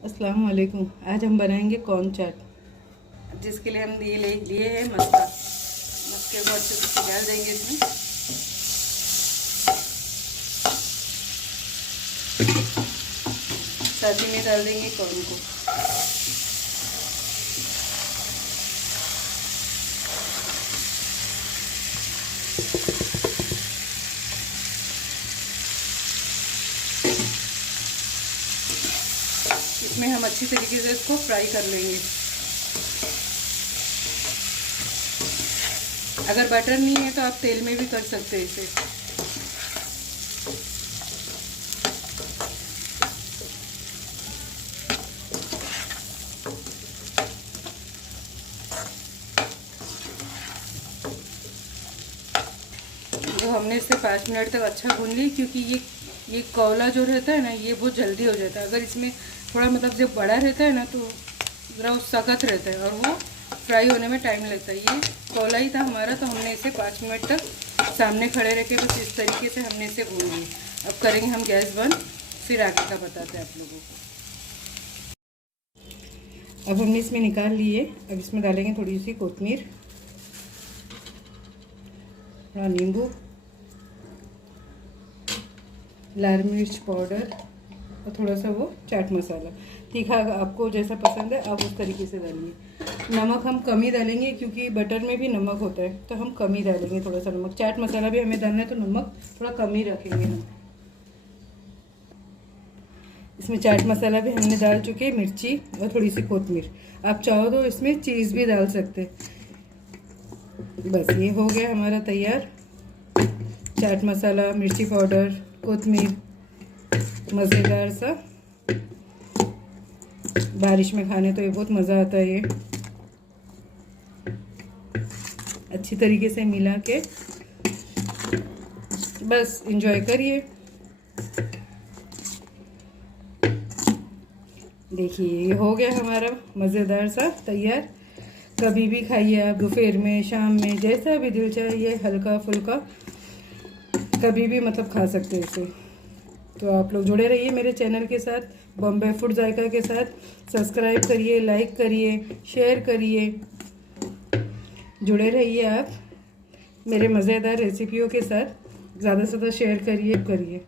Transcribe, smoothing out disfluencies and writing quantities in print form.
अस्सलाम वालेकुम। आज हम बनाएंगे कॉर्न चाट, जिसके लिए हम ये लिए हैं मस्का। मस्के को अच्छे से डाल देंगे इसमें। साथ ही में डाल देंगे कॉर्न को। इसमें हम अच्छी तरीके से इसको फ्राई कर लेंगे। अगर बटर नहीं है तो आप तेल में भी कर सकते हैं इसे। तो हमने इसे 5 मिनट तक अच्छा भून ली, क्योंकि ये कोला जो रहता है ना, ये बहुत जल्दी हो जाता है। अगर इसमें थोड़ा मतलब जब बड़ा रहता है ना तो ज़रा सख्त रहता है और वो फ्राई होने में टाइम लगता है। ये कोला ही था हमारा, तो हमने इसे 5 मिनट तक सामने खड़े रह के बस इस तरीके से हमने इसे भून लिया। अब करेंगे हम गैस बंद, फिर आगे का बताते हैं आप लोगों को। अब हमने इसमें निकाल लिए। अब इसमें डालेंगे थोड़ी सी कोतमीर, थोड़ा नींबू, लाल मिर्च पाउडर और थोड़ा सा वो चाट मसाला। तीखा आपको जैसा पसंद है आप उस तरीके से डालिए। नमक हम कम ही डालेंगे, क्योंकि बटर में भी नमक होता है, तो हम कम ही डालेंगे थोड़ा सा नमक। चाट मसाला भी हमें डालना है तो नमक थोड़ा कम ही रखेंगे हम। इसमें चाट मसाला भी हमने डाल चुके हैं, मिर्ची और थोड़ी सी कोतमीर। आप चाहो तो इसमें चीज़ भी डाल सकते। बस ये हो गया हमारा तैयार। चाट मसाला, मिर्ची पाउडर, कोतमीर, मज़ेदार सा। बारिश में खाने तो ये बहुत मज़ा आता है। ये अच्छी तरीके से मिला के बस एंजॉय करिए। देखिए ये हो गया हमारा मज़ेदार सा तैयार। कभी भी खाइए आप, दोपहर में, शाम में, जैसा भी दिल चाहिए, हल्का फुल्का कभी भी मतलब खा सकते हैं इसे। तो आप लोग जुड़े रहिए मेरे चैनल के साथ, बॉम्बे फूड जायका के साथ। सब्सक्राइब करिए, लाइक करिए, शेयर करिए। जुड़े रहिए आप मेरे मज़ेदार रेसिपियों के साथ। ज़्यादा से ज़्यादा शेयर करिए।